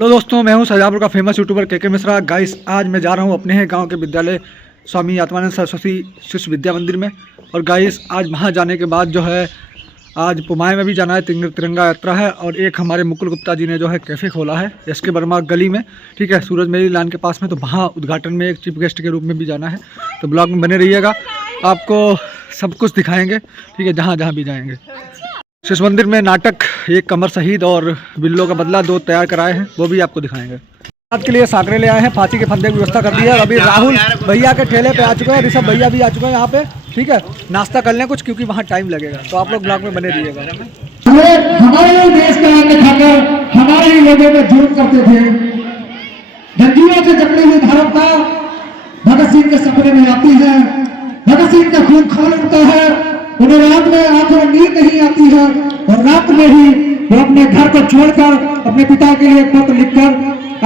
Hello दोस्तों, मैं हूं शाहजहाँपुर का फेमस यूट्यूबर के मिश्रा। गाइस, आज मैं जा रहा हूं अपने ही गांव के विद्यालय स्वामी आत्मानंद सरस्वती शिशु विद्या मंदिर में। और गाइस, आज वहां जाने के बाद जो है आज पुमाए में भी जाना है, तिरंगा यात्रा है। और एक हमारे मुकुल गुप्ता जी ने जो है कैफ़े खोला है एसके वर्मा गली में, ठीक है, सूरज मेरी लान के पास में। तो वहाँ उद्घाटन में एक चीफ गेस्ट के रूप में भी जाना है। तो ब्लॉग में बने रहिएगा, आपको सब कुछ दिखाएँगे, ठीक है, जहाँ जहाँ भी जाएँगे। शिशु मंदिर में नाटक एक कमर शहीद और बिल्लो का बदला 2 तैयार कराए हैं, वो भी आपको दिखाएंगे। आज के लिए साकरे ले आए हैं, फांसी के फंदे की व्यवस्था कर दी है। अभी राहुल भैया के ठेले पे आ चुके हैं, ऋषभ भैया भी आ चुके हैं यहाँ पे, ठीक है। नाश्ता कर लें कुछ, क्योंकि वहाँ टाइम लगेगा। तो आप लोग ब्लॉग में बने रहिएगा। हमारे देश का अन्न खाकर हमारे ही लोगों में जुर्म करते थे। जंजीरों से जकड़ी हुई धारकता भगत सिंह के सपने में आती है। भगत सिंह का खून खौल उठता है, उन्हें रात में आंखों में नींद नहीं आती है। और रात में ही वो अपने घर को छोड़कर अपने पिता के लिए पत्र लिखकर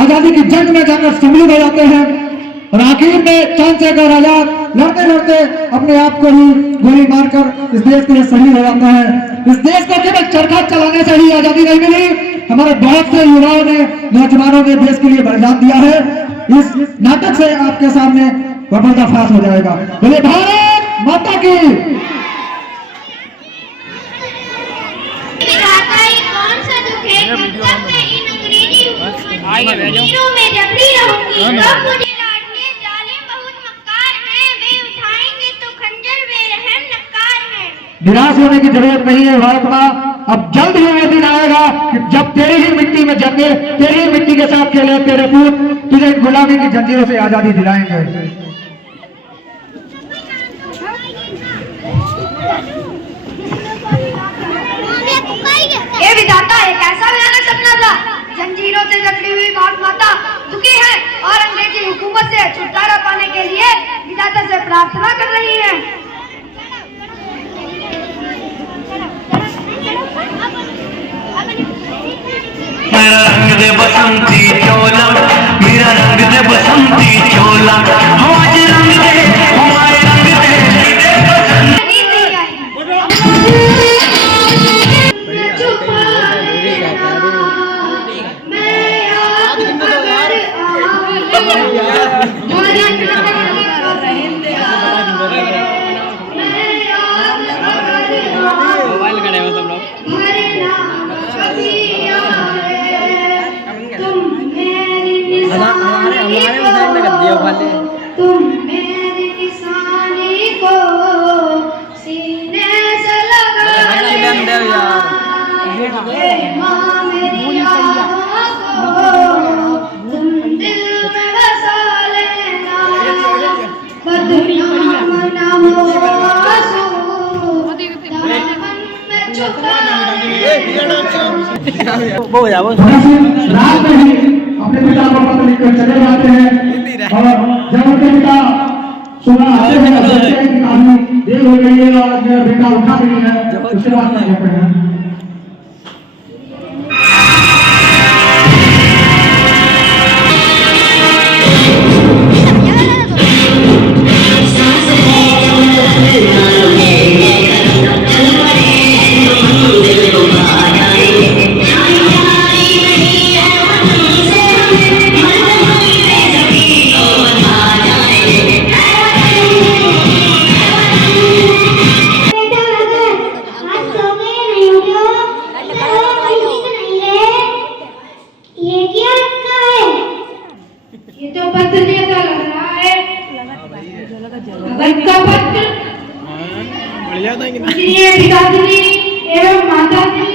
आजादी की जंग में जाकर सम्मिलित हो जाते हैं। और आखिर में चंद्रशेखर आजाद लड़ते लड़ते अपने आप को ही गोली मारकर इस देश के लिए शहीद हो जाता है। इस देश को केवल चरखा चलाने से ही आजादी नहीं मिली, हमारे बहुत से युवाओं ने, नौजवानों ने देश के लिए बलिदान दिया है। इस नाटक से आपके सामने पर्दाफाश हो जाएगा। बोले भारत माता की। निराश होने की जरूरत नहीं है भारत माँ। अब जल्द ही वो दिन आएगा कि जब तेरी ही मिट्टी में जन्मे, तेरी ही मिट्टी के साथ खेले तेरे पूत, तुझे गुलामी की जंजीरों से आजादी दिलाएंगे। ये विधाता एक ऐसा भयानक सपना था। जंजीरों से जकड़ी हुई भारत माता दुखी है और अंग्रेजी हुकूमत से छुटकारा पाने के लिए विधाता से प्रार्थना कर रही है। मेरा रंग दे बसंती चोला, मेरा रंग दे बसंती चोला, आज रंग दे हमारे रंग दे तुम मेरी निशानी को सीने से लगा लेना, माँ मेरी यादों को तुम दिल में बसा लेना, बदनाम ना हो आंसू दामन में छुपा रात में ही अपने पिता को पत्र लिखकर चले जाते हैं। और जब उनके पिता सुना आते हैं कि काफी देर हो गई है और मेरा बेटा उठा नहीं है, उसके बाद क्या कहते हैं? पिताजी एवं माताजी,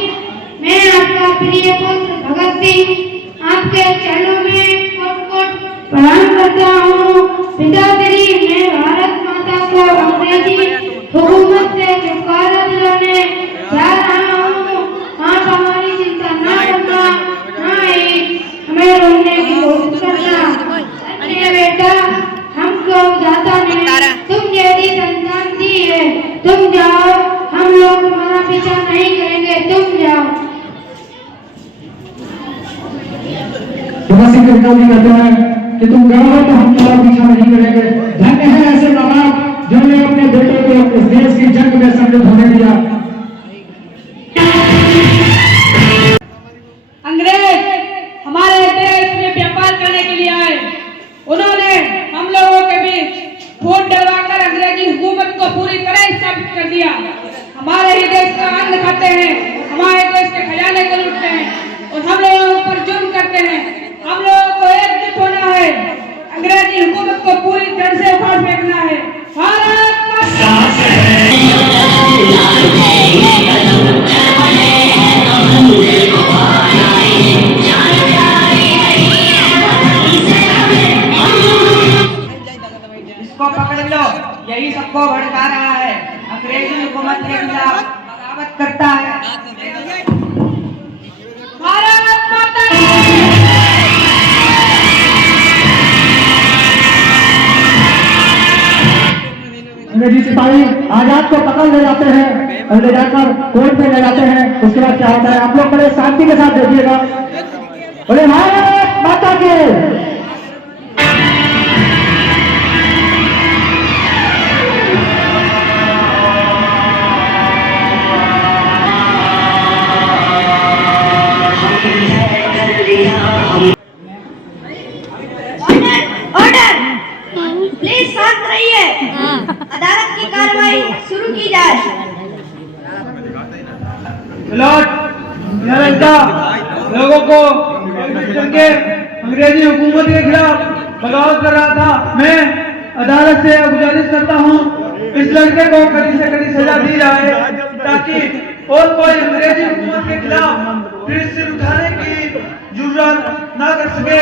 मैं आपका प्रिय पुत्र भगत सिंह आपके चरणों में कोट-कोट प्रणाम करता हूँ। पिताजी, मैं भारत माता को अंग्रेजी हुकूमत से छुटकारा दिलाने जा रहा हूँ। आप हमारी चिंता न करना, न ही हमें रोकने की कोशिश करना। अन्य बेटा, हमको दाता ने तुम जैसी संतान दी है, तुम जाओ, हम लोग तुम्हारा पीछा नहीं करेंगे, तुम जाओ। भगत सिंह कहते हैं कि तुम जाओ तो हम तुम्हारा पीछा नहीं करेंगे। धन्य है ऐसे माँ बाप जिन्होंने अपने बेटे को इस देश की जंग में सम्मिलित होने दिया। अंग्रेज हमारे बचाने के लिए आए। उन्होंने हम लोगों के बीच खून डलवाकर अंग्रेजी हुकूमत को पूरी तरह स्थापित कर दिया। हमारे ही देश का अन्न खाते हैं, हमारे देश के खजाने को लूटते हैं और हम लोगों पर जुर्म करते हैं। हम लोगों को एकजुट होना है, अंग्रेजी हुकूमत को पूरी तरह से उखाड़ फेंकना है। भारत माता इसको पकड़ लो, यही सबको भड़का रहा है, अंग्रेजी हुकूमत के खिलाफ बगावत करता है। भारत माता अंग्रेजी सिपाही आजाद को पकड़ ले जाते हैं और ले जाकर कोर्ट में ले जाते हैं। उसके बाद क्या होता है आप लोग बड़े शांति के साथ देखिएगा। बोले भारत माता की। ऑर्डर, प्लीज शांत रहिए। अदालत की कार्रवाई शुरू की जाए। लोगों को के अंग्रेजी हुकूमत के खिलाफ बगावत कर रहा था। मैं अदालत से गुजारिश करता हूँ इस लड़के को कड़ी से कड़ी सजा दी जाए ताकि और कोई अंग्रेजी हुकूमत के खिलाफ फिर सिर उठाने की जरूरत ना कर सके।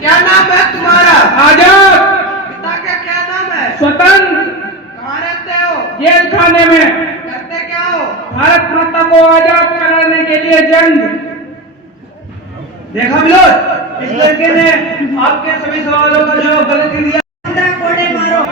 क्या नाम है तुम्हारा? आजाद। पिता का क्या नाम है? स्वतंत्र। कहाँ रहते हो? जेल खाने में। करते क्या हो? भारत माता को आजाद कराने के लिए जंग। देखा विनोद, इस लड़के ने आपके सभी सवालों का जवाब गलत ही दिया। 15 कोड़े मारो।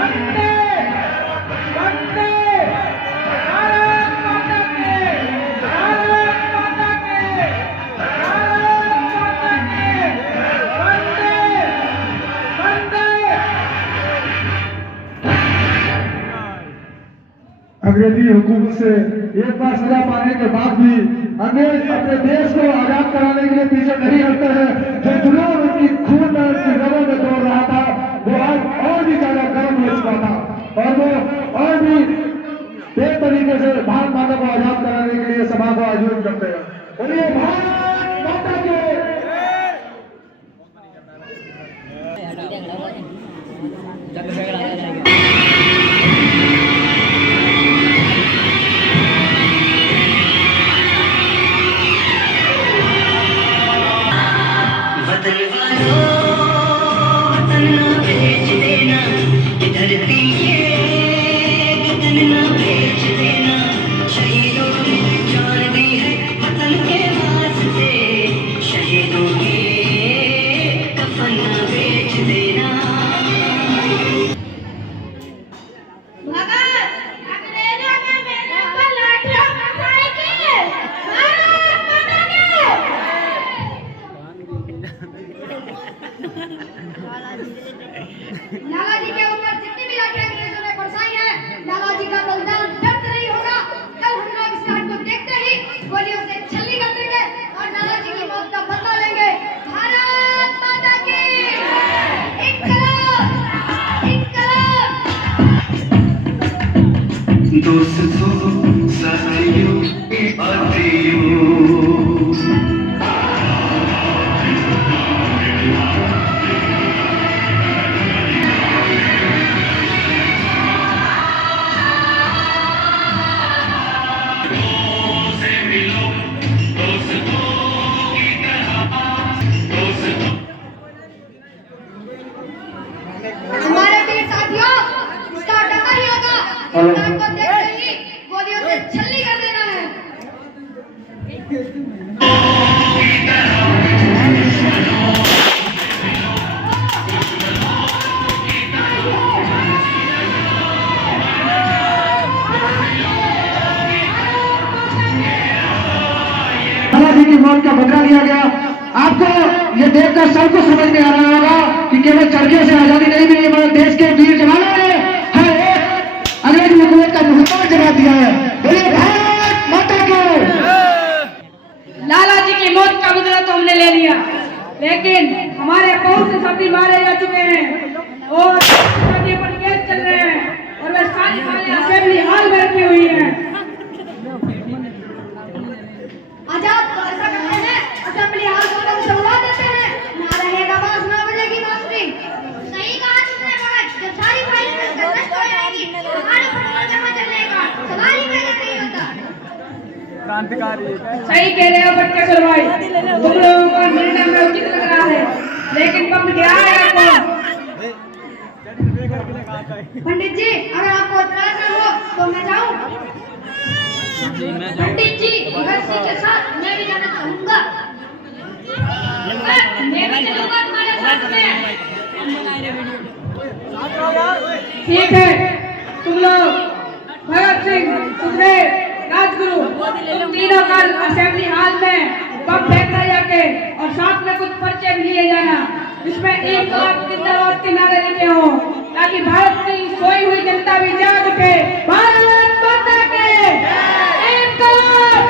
अंग्रेजी हुकूमत से एक बार सजा पाने के बाद भी अंग्रेज अपने देश को आजाद कराने के लिए पीछे नहीं हटते हैं। जो जुनून उनकी खून में उनकी रगों में दौड़ रहा था वो आज और भी ज्यादा गर्म हो चुका था और वो और भी बेहतर तरीके से भारत माता को आजाद कराने के लिए सभा को आयोजित करते हैं। बोलिए भारत माता के। लाला जी के ऊपर जितनी भी लाठियां अंग्रेजों ने बरसाई हैं, लाला जी का बलिदान व्यर्थ नहीं होगा। कल हम लोग इस कांड को देखते ही गोलियों से छल्ली कर देंगे और लाला जी की मौत का बदला लेंगे। भारत माता की इनकलाब, इनकलाब। दोस्तों साथियों साथियों हमारे वीर साथियों, इसका टक्कर ही होगा। इंसान को देखते ही गोलियों से छल्ली कर देना है। लाला जी की मौत का बदला लिया गया। आपको ये देखकर सबको समझ में आ रहा होगा कि केवल चरखे से आजादी नहीं मिली, मगर देश के वीर जवानों ने हर एक अंग्रेज हुकूमत का मुहताज जगा दिया है। बोलिए भारत माता की। लाला जी की मौत का बदला तो हमने ले लिया, लेकिन हमारे बहुत से साथी मारे जा चुके हैं और साथी पर केस चल रहे हैं और वे सारी फाइलें असेंबली हॉल में रखी हुई हैं। आजाद तो ऐसा करते हैं, असेंबली हॉल को लोग बुला देते हैं, ना रहेगा बस 9 बजे की मास्टरी। सही कहा तुमने महाराज, जब सारी फाइलें नष्ट हो जाएंगी हमारे पर जमा चलेगा, सवाल ही पैदा नहीं होता। सही कह रहे हो बटकेश्वर भाई, तुम लोगों का निर्णय में उचित लग रहा है, लेकिन पंप क्या है आपको? पंडित जी अगर आपको इतराज न हो तो मैं जाऊं? पंडित जी भगत सिंह के साथ मैं भी जाना चाहूंगा। मैं भी चलूंगा तुम्हारे साथ में। ठीक है, तुम लोग भगत सिंह, सुखदेव, राजगुरु, तुम तीनों कल असेंबली हॉल में बम फेंकना जाके और साथ में कुछ पर्चे भी लिए जाना, जिसमें इनकलाब जिंदाबाद के नारे लिखे हो, ताकि भारत की सोई हुई जनता भी जाग उठे। भारत माता के इनकलाब।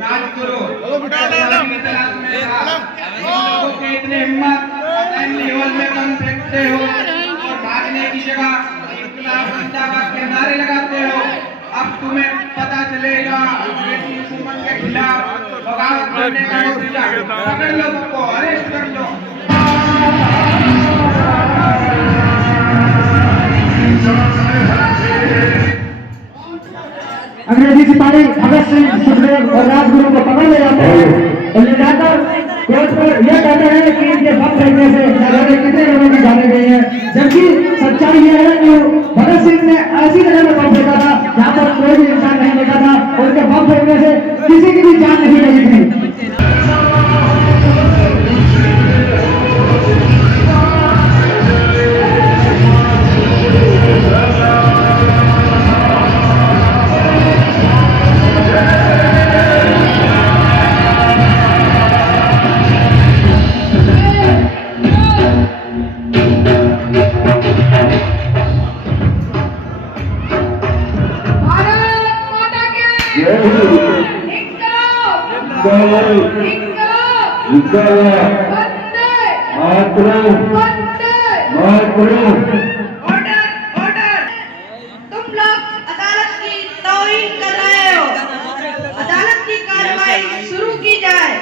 राजगुरु इतने हिम्मत असेंबली हॉल में बम फेंकते हो और भागने की जगह इनकलाब जिंदाबाद के नारे लगाते हो। अब तुम्हें पता चलेगा अंग्रेजी हुकूमत के खिलाफ बगावत करने का नतीजा। पकड़ लो सबको, अरेस्ट कर लो। अंग्रेजी सिपाही भगत सिंह, सुखदेव और राजगुरु को पकड़ ले जाते हैं और ले जाकर कोर्ट पर यह कहते हैं कि इनके बम फेंकने से जाने कितने लोगों की जाने गई है, जबकि सच्चाई यह है कि भगत सिंह ने ऐसी जगह में बम फेंका था जहाँ पर कोई भी इंसान नहीं देखा था और उनके बम फेंकने से किसी की भी जान नहीं गई थी। तुम लोग अदालत की तौहीन कर रहे हो। अदालत की कार्रवाई शुरू की जाए।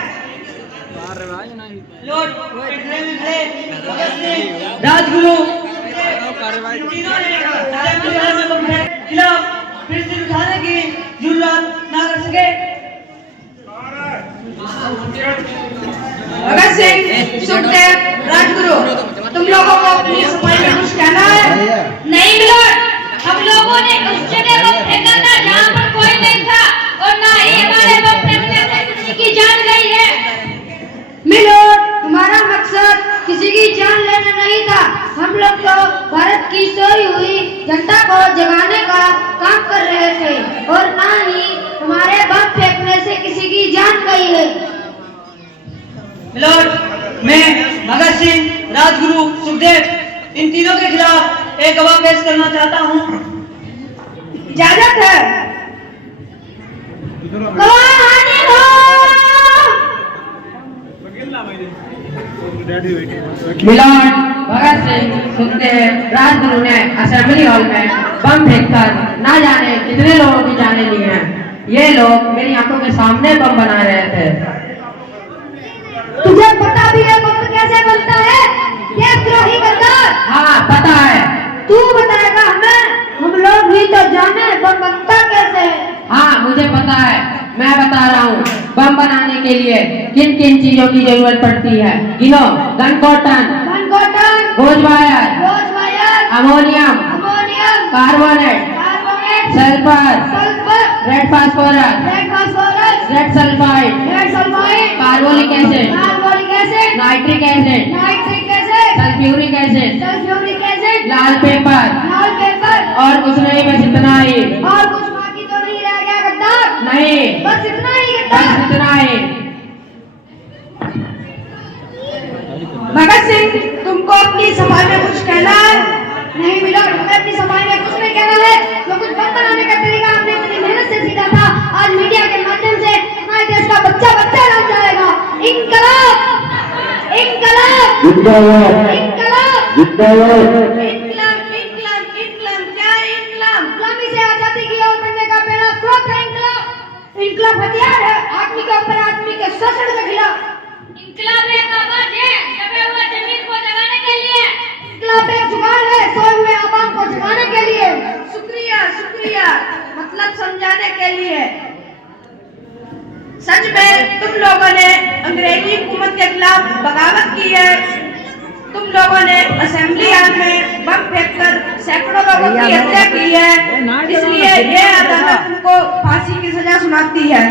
राजगुरु खिलाफ फिर से उठाने की जुर्रत ना कर सके। भगत सिंह, सुखदेव, राजगुरु, तुम लोगों को अपनी सफाई में कुछ कहना है? नहीं मिलोड, हम लोगों ने उस जगह बम फेंका था जहाँ पर कोई नहीं था और ना ही हमारे बम फेंकने से किसी की जान गई है। मिलोड, तुम्हारा मकसद किसी की जान लेना नहीं था। हम लोग तो भारत की सोई हुई जनता को जगाने का काम कर रहे थे और ना ही हमारे बम फेंकने से किसी की जान गई है। मिलोड, मैं भगत सिंह, राजगुरु, सुखदेव इन तीनों के खिलाफ एक गवाह पेश करना चाहता हूँ। इजाजत है। गवाह हाजिर हो। मिलॉर्ड भगत सिंह सुखदेव राजगुरु ने असेंबली हॉल में बम फेंककर ना जाने कितने लोगों की जानें ली हैं। ये लोग मेरी आंखों के सामने बम बना रहे थे। तुझे पता भी है बम कैसे बनता है? देशद्रोही गद्दार। हाँ पता है। तू बताएगा हमें? हम लोग भी तो जाने बम बनता कैसे है। हाँ मुझे पता है, मैं बता रहा हूँ। बम बनाने के लिए किन किन चीजों की जरूरत पड़ती है गिनो। Gun cotton, gauze wire, ammonium, carbonate, sulphur, red phosphorus, red sulphide, carbolic acid, nitric acid, sulphuric acid, लाल पेपर और कुछ नहीं, बस इतना ही। और कुछ बाकी तो नहीं रह गया गद्दार? नहीं, बस इतना ही बस गद्दार। इतना ही। भगत सिंह, तुमको अपनी सफाई में कुछ कहना है? नहीं मिलॉर्ड, हमें अपनी सफाई में कुछ नहीं कहना है। जो कुछ बम बनाने का तरीका हमने इतनी मेहनत से सीखा था, आज मीडिया के माध्यम से हमारे देश का बच्चा बच्चा जान जाएगा। इनकलाब, इनकलाब, जिंदाबाद, इनकलाब, जिंदाबाद। इनकलाब, इनकलाब, इनकलाब, क्या है इनकलाब? गुलामी से आजादी की ओर बढ़ने का पहला स्रोत है इनकलाब। इनकलाब हथियार है आदमी के ऊपर आदमी के शोषण के खिलाफ। इनकलाब एक आवाज है दबे हुए जमीन को जगाने के लिए। इनकलाब एक जुगाड़ है सोए हुए आवाम को जगाने के लिए। शुक्रिया, शुक्रिया, मतलब समझाने के लिए। सच में तुम लोगों ने अंग्रेजी हुकूमत के खिलाफ बगावत की है। तुम लोगों ने असेंबली हॉल में बम फेंककर सैकड़ों लोगों की हत्या की है, इसलिए ये अदालत तुमको फांसी की सजा सुनाती है।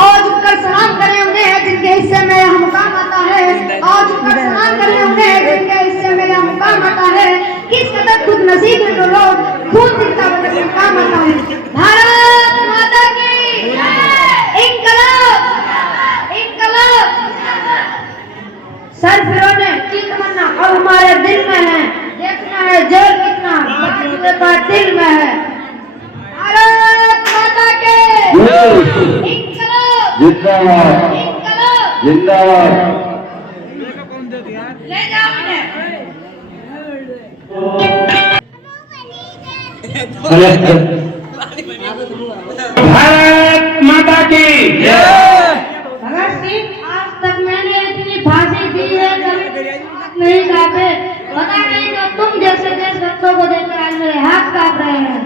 और झुककर सलाम करें उन्हें है जिनके हिस्से में यह मुकाम आता है। और झुककर सलाम करें उन्हें है जिनके हिस्से में यह मुकाम आता है। किस कदर खुद नसीब है तो लोग खून जिनका बदल मुकाम आता है। भारत माता की इनकलाब, इनकलाब। सर फिरौने की तमन्ना अब हमारे दिल में है। देखना है जोर कितना का दिल में है। भारत माता के इनकलाब, जिंदाबाद, इनकलाब। जिंदाबाद। ले जाओ उन्हें। भारत माता की भगत सिंह, आज तक मैंने इतनी फांसी दी है कभी नहीं काटे। पता नहीं तो तुम जैसे देशभक्तों को देखकर आज मेरे हाथ कांप रहे हैं।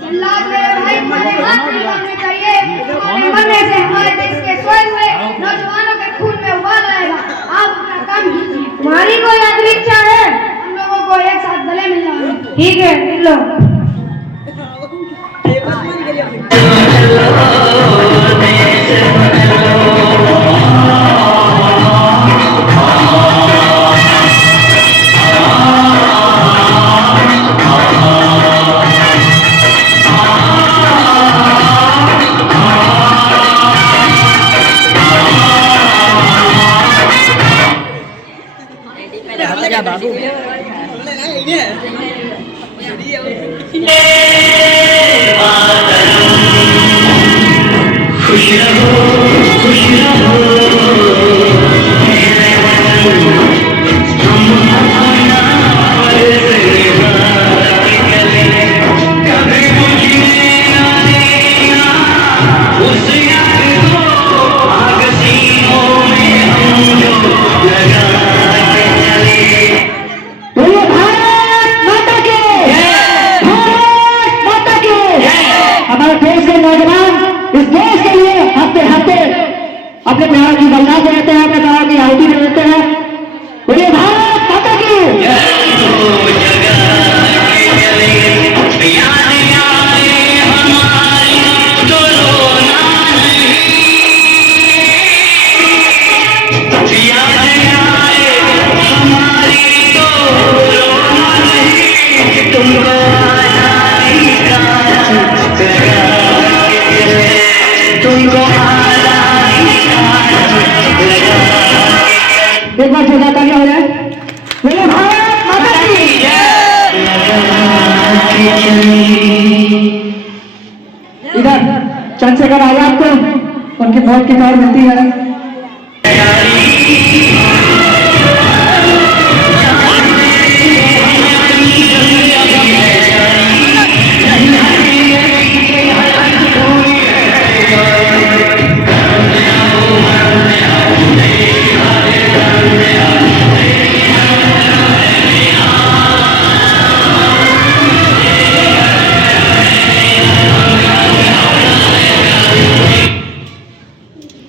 चिल्ला मेरे भाई, तुम्हारे हाथ नहीं कांपने चाहिए। तुम्हारे मरने से हमारे देश के सोए हुए नौजवानों के खून में उबाल आएगा। आप अपना काम कीजिए। तुम्हारी कोई अगली इच्छा है? हम लोगों को एक साथ गले मिलना है। ठीक है, मिल लो। खुश रहो, खुश रहो, हम अपना कभी बुझने ना देना उस याद को आग सीनों में हम जो लगाते चले। बोलो भारत माता की, भारत माता की। हमारे देश के नौजवान इस देश के लिए हफ्ते हफ्ते अपने प्यार की बलिदान देते हैं, अपने प्यार की आहुति देते हैं। बोलिए भारत माता की। याद आए हमारी तो रोना नहीं, याद आए हमारी तो रोना नहीं, तुमको आजादी का तुमको आजादी का एक बार चंद्रशेखर आजाद को उनकी मौत की खबर मिलती है।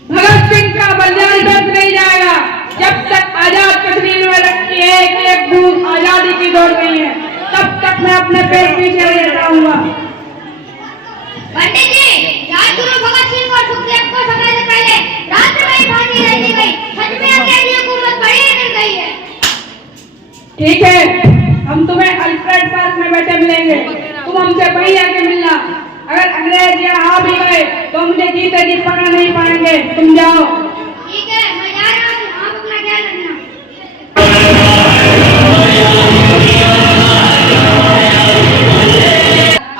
भगत सिंह का बलिदान व्यर्थ नहीं जाएगा जब तक आजाद कश्मीर में रखी है एक बूंद आजादी की दौड़ नहीं है, तब तक मैं अपने पेट पीछे नहीं हटाऊंगा। पंडित जी, राजगुरु भगत सिंह और सुखदेव को समय से पहले राष्ट्र में फांसी दे दी गई। सच में अकेली हुकूमत बड़ी कर गई है। ठीक है, हम तुम्हें अल्फ्रेड पार्क में बैठे मिलेंगे, तुम हमसे वहीं आके मिलना। अगर अंग्रेज यहाँ आ भी गए तो मुझे जीते जी पकड़ नहीं पाएंगे, तुम जाओ। ठीक है, मैं जा रहा हूँ, आप अपना ख्याल रखना।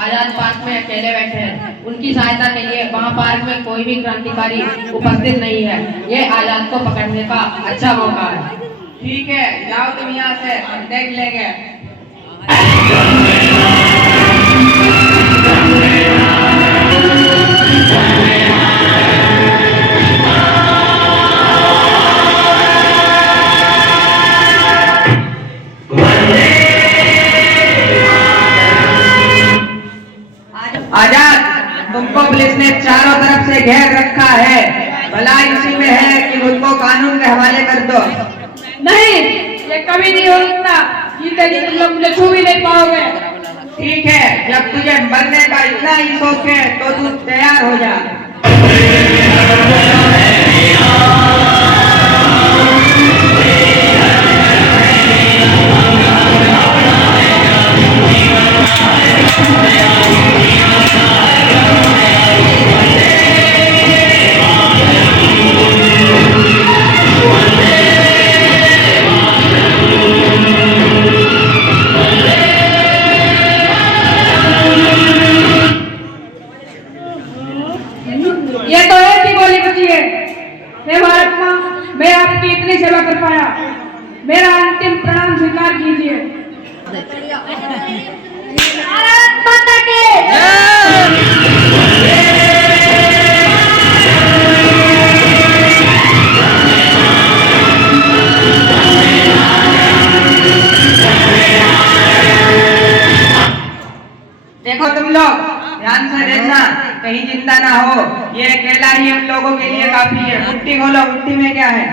आजाद पार्क में अकेले बैठे हैं, उनकी सहायता के लिए वहाँ पार्क में कोई भी क्रांतिकारी उपस्थित नहीं है। ये आजाद को पकड़ने का अच्छा मौका है। ठीक है, जाओ तुम यहाँ से, हम देख लेंगे। आजाद, तुमको पुलिस ने चारों तरफ से घेर रखा है, भला इसी में है कि उनको कानून के हवाले कर दो। नहीं, ये कभी नहीं हो सकता, जीते जी तुम लोग मुझे छू भी नहीं पाओगे। ठीक है, जब तुझे मरने का इतना ही शौक है तो तू तैयार हो जा। ये तो एक ही गोली बची है। हे भारत माँ, मैं आपकी इतनी सेवा कर पाया, मेरा अंतिम प्रणाम स्वीकार कीजिए। भारत माता की देखो तुम लोग, ध्यान से देखना, कहीं जिंदा ना हो। ये अकेला ही हम लोगों के लिए काफी है। मुट्ठी खोलो, मुट्ठी में क्या है?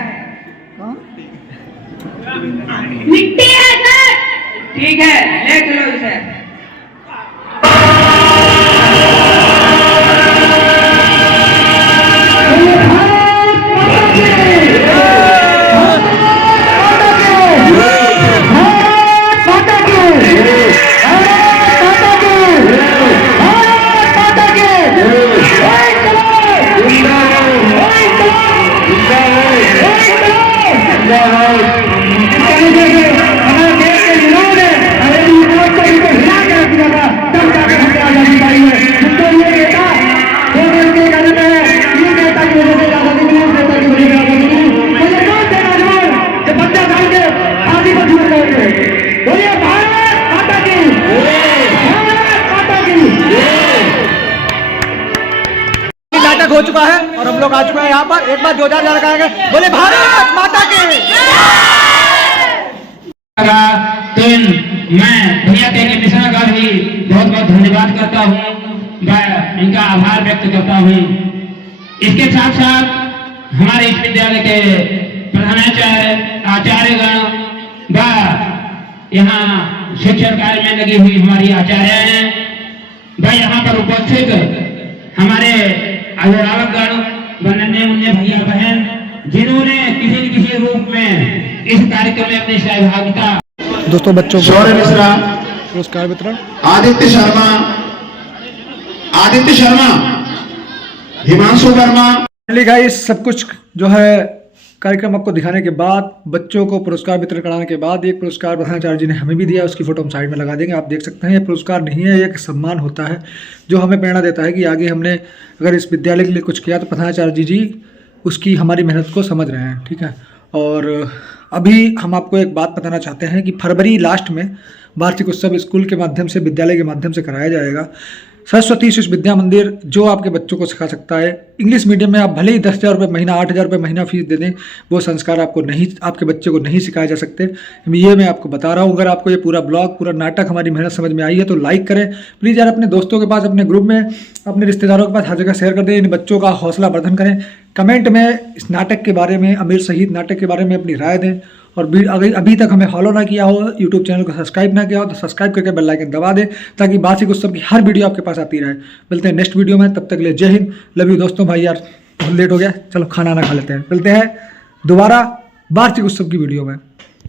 मिट्टी है सर। ठीक है, ले चलो इसे। हो चुका है और हम लोग आ चुके हैं यहाँ पर। एक बार जोरदार नारा लगाएंगे, बोले भारत माता की। दिन मैं भैया के मिश्रा का भी बहुत बहुत धन्यवाद करता हूँ, इनका आभार व्यक्त करता हूँ। इसके साथ साथ हमारे इस विद्यालय के प्रधानाचार्य, आचार्यगण व यहाँ शिक्षण कार्य में लगी हुई हमारी आचार्य हैं व यहाँ पर उपस्थित हमारे अभिभावकगण व नन्हे मुन्ने भैया बहन, जिन्होंने किसी न किसी रूप में इस कार्यक्रम में अपनी सहभागिता। दोस्तों, बच्चों को शौर्य मिश्रा, पुरस्कार वितरण। आदित्य शर्मा, हिमांशु वर्मा। गाइस सब कुछ जो है कार्यक्रम आपको दिखाने के बाद, बच्चों को पुरस्कार वितरण कराने के बाद, एक पुरस्कार प्रधानाचार्य जी ने हमें भी दिया, उसकी फ़ोटो हम साइड में लगा देंगे। आप देख सकते हैं ये पुरस्कार नहीं है, ये एक सम्मान होता है जो हमें प्रेरणा देता है कि आगे हमने अगर इस विद्यालय के लिए कुछ किया तो प्रधानाचार्य जी उसकी हमारी मेहनत को समझ रहे हैं। ठीक है, और अभी हम आपको एक बात बताना चाहते हैं कि फरवरी लास्ट में वार्षिक उत्सव स्कूल के माध्यम से, विद्यालय के माध्यम से कराया जाएगा। सरस्वती शिशु विद्या मंदिर जो आपके बच्चों को सिखा सकता है। इंग्लिश मीडियम में आप भले ही 10,000 रुपये महीना, 8,000 रुपये महीना फीस दे दें, वो संस्कार आपको नहीं, आपके बच्चे को नहीं सिखाए जा सकते। ये मैं आपको बता रहा हूँ। अगर आपको ये पूरा ब्लॉग, पूरा नाटक, हमारी मेहनत समझ में आई है तो लाइक करें प्लीज़ यार। अपने दोस्तों के पास, अपने ग्रुप में, अपने रिश्तेदारों के पास हर जगह शेयर कर दें। इन बच्चों का हौसला वर्धन करें। कमेंट में इस नाटक के बारे में, अमीर शहीद नाटक के बारे में अपनी राय दें। और अगर अभी तक हमें फॉलो ना किया हो, यूट्यूब चैनल को सब्सक्राइब ना किया हो तो सब्सक्राइब करके बेल आइकन दबा दें ताकि वार्षिक उत्सव की हर वीडियो आपके पास आती रहे। मिलते हैं नेक्स्ट वीडियो में, तब तक के लिए जय हिंद, लव यू दोस्तों। भाई यार बहुत लेट हो गया, चलो खाना ना खा लेते हैं, मिलते हैं दोबारा वार्षिक उत्सव की वीडियो में।